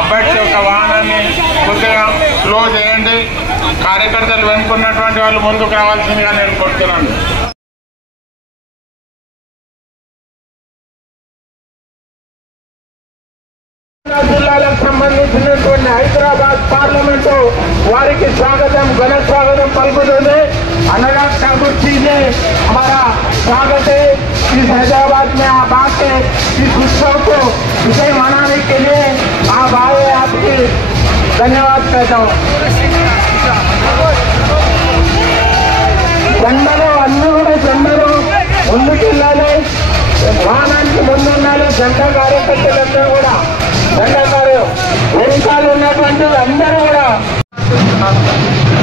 అభ్యర్థి యొక్క వాహనాన్ని కొద్దిగా స్లో చేయండి. కార్యకర్తలు వెనుకున్నటువంటి వాళ్ళు ముందుకు రావాల్సిందిగా నేను కోరుతున్నాను. జిల్లాలకు సంబంధించినటువంటి హైదరాబాద్ పార్లమెంటు వారికి స్వాగతం, ఘన స్వాగతం పలుకుతుంది. अनुराग ठाकुर जी ने हमारा स्वागत है। इस हैदराबाद में आप आके इस उत्सव को विजय मनाने के लिए आप आए, आपके धन्यवाद कहता हूँ। జెండలు అన్ని కూడా జెండలు ముందుకెళ్ళాలి, వాహనానికి ముందుండాలి. జెండా కార్యకర్తలందరూ కూడా వెనకాల ఉన్నటువంటి అందరూ కూడా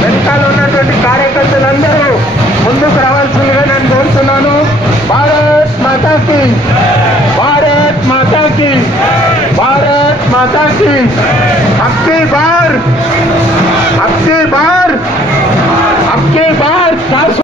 వెనకాల ఉన్నటువంటి కార్యకర్తలందరూ ముందుకు రావాల్సిందిగా నేను కోరుతున్నాను. భారత్ మాతాకి, భారత్ మాతాకి, భారత్ మాతాకి. అబ్కి బార్